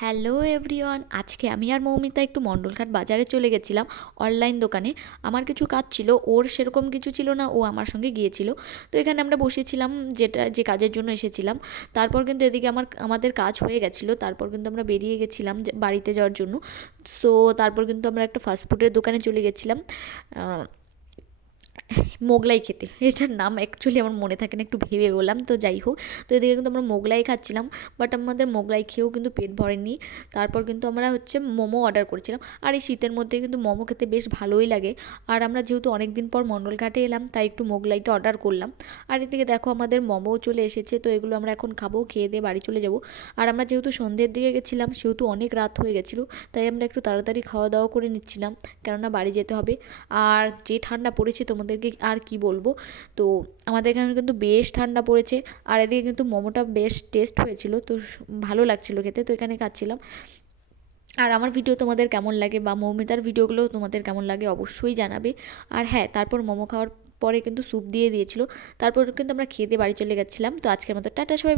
Hello everyone, আজকে আমি আর মৌমিতা একটু মণ্ডলঘাট বাজারে চলে গেছিলাম অনলাইন দোকানে। আমার কিছু কাজ ছিল, ওর সেরকম কিছু ছিল না, ও আমার সঙ্গে গিয়েছিল। তো এখানে আমরা বসেছিলাম যে কাজের জন্য এসেছিলাম। তারপর কিন্তু এদিকে আমাদের কাজ হয়ে গেছিলো, তারপর কিন্তু আমরা বেরিয়ে গেছিলাম বাড়িতে যাওয়ার জন্য। সো তারপর কিন্তু আমরা একটা ফাস্টফুডের দোকানে চলে গেছিলাম মোগলাই খেতে। এটার নাম অ্যাকচুয়ালি আমার মনে থাকে না, একটু ভেবে বললাম। তো যাই হোক, তো এদিকে কিন্তু আমরা মোগলাই খাচ্ছিলাম, বাট আমাদের মোগলাই খেয়েও কিন্তু পেট ভরেনি। তারপর কিন্তু আমরা মোমো অর্ডার করেছিলাম। আর এই শীতের মধ্যে কিন্তু মোমো খেতে বেশ ভালোই লাগে। আর আমরা যেহেতু অনেক দিন পর মণ্ডলঘাটে এলাম, তাই একটু মোগলাইটা অর্ডার করলাম। আর এদিকে দেখো আমাদের মোমোও চলে এসেছে, তো এগুলো আমরা এখন খাবো, খেয়ে দিয়ে বাড়ি চলে যাব। আর আমরা যেহেতু সন্ধ্যের দিকে গেছিলাম, সেহেতু অনেক রাত হয়ে গেছিলো, তাই আমরা একটু তাড়াতাড়ি খাওয়া দাওয়া করে নিচ্ছিলাম, কেননা বাড়ি যেতে হবে। আর যে ঠান্ডা পড়েছে তোমাদেরকে আর কি বলবো। তো আমাদের এখানে কিন্তু বেশ ঠান্ডা পড়েছে। আর এদিকে কিন্তু মোমোটা বেশ টেস্ট হয়েছিল, তো ভালো লাগছিল খেতে, তো এখানে খাচ্ছিলাম। আর আমার ভিডিও তোমাদের কেমন লাগে বা মৌমিতার ভিডিওগুলো তোমাদের কেমন লাগে অবশ্যই জানাবে। আর হ্যাঁ, তারপর মোমো খাওয়ার পরে কিন্তু স্যুপ দিয়ে দিয়েছিল। তারপর কিন্তু আমরা খেয়ে দিয়ে বাড়ি চলে গেছিলাম। তো আজকের মতো টাটা, সবাই।